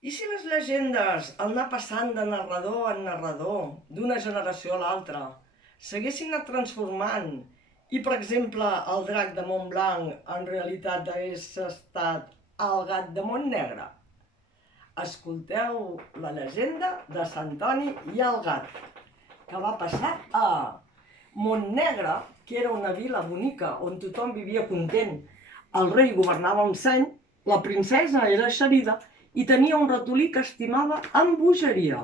I si les llegendes, al anar passant de narrador en narrador, d'una generació a l'altra, s'haguessin anat transformant i, per exemple, el drac de Montblanc en realitat hagués estat el gat de Montnegre? Escolteu la llegenda de Sant Toni i el gat, que va passar a Montnegre, que era una vila bonica on tothom vivia content. El rei governava amb seny, la princesa era eixerida i tenia un ratolí que estimava amb bogeria.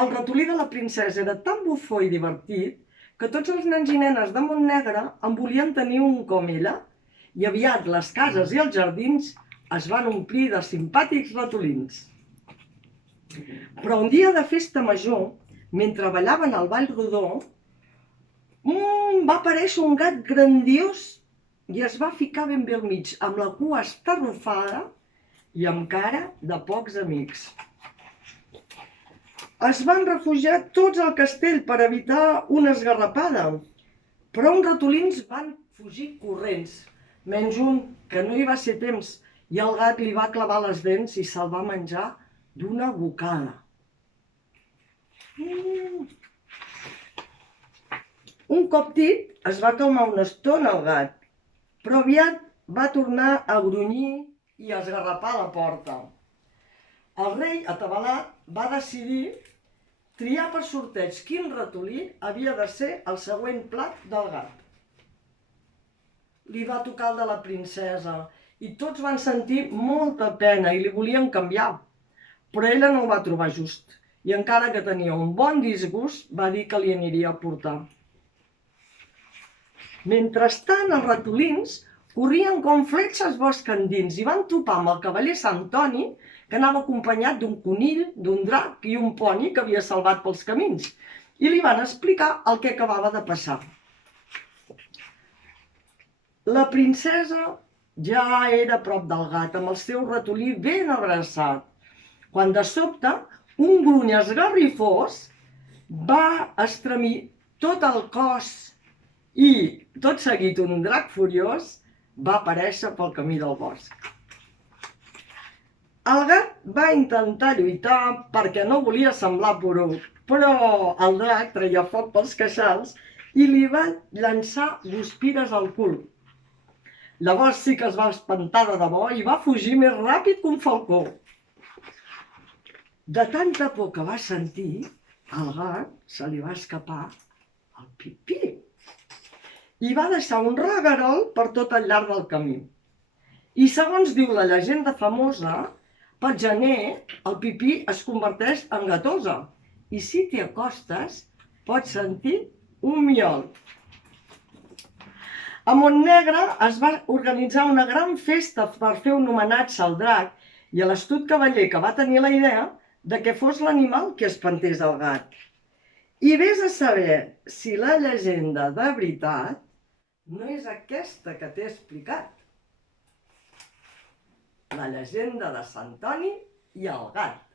El ratolí de la princesa era tan bufó i divertit que tots els nens i nenes de Montnegre en volien tenir un com ella, i aviat les cases i els jardins es van omplir de simpàtics ratolins. Però un dia de festa major, mentre ballaven al ball rodó, va aparèixer un gat grandiós i es va ficar ben bé al mig, amb la cua estarrufada i amb cara de pocs amics. Es van refugiar tots al castell per evitar una esgarrapada, però uns ratolins van fugir corrents, menys un, que no hi va ser temps, i el gat li va clavar les dents i se'l va menjar d'una bocada. Un cop dit, es va calmar una estona el gat, però aviat va tornar a grunyir i a esgarrapar la porta. El rei, atabalat, va decidir triar per sorteig quin ratolí havia de ser el següent plat del gat. Li va tocar el de la princesa i tots van sentir molta pena i li volien canviar, però ella no ho va trobar just i encara que tenia un bon disgust va dir que li aniria a portar. Mentrestant, els ratolins corrien com fletxes bosc endins i van topar amb el cavaller Sant Toni, que anava acompanyat d'un conill, d'un drac i un poni que havia salvat pels camins, i li van explicar el que acabava de passar. La princesa ja era a prop del gat, amb el seu ratolí ben abraçat, quan de sobte un gruny esgarrifós va estremir tot el cos i, tot seguit, un drac furiós va aparèixer pel camí del bosc. El gat va intentar lluitar perquè no volia semblar poruc, però el drac treia foc pels queixals i li va llançar guspires al cul. Llavors sí que es va espantar de debò i va fugir més ràpid que un falcó. De tanta por que va sentir, al gat se li va escapar el pipí i va deixar un reguerol per tot al llarg del camí. I segons diu la llegenda famosa, pel gener el pipí es converteix en gatosa i si t'hi acostes pots sentir un miol. A Montnegre es va organitzar una gran festa per fer un homenatge al drac i a l'astut cavaller que va tenir la idea de que fos l'animal qui espantés el gat. I vés a saber si la llegenda de veritat no és aquesta que t'he explicat. La llegenda de Sant Toni i el gat.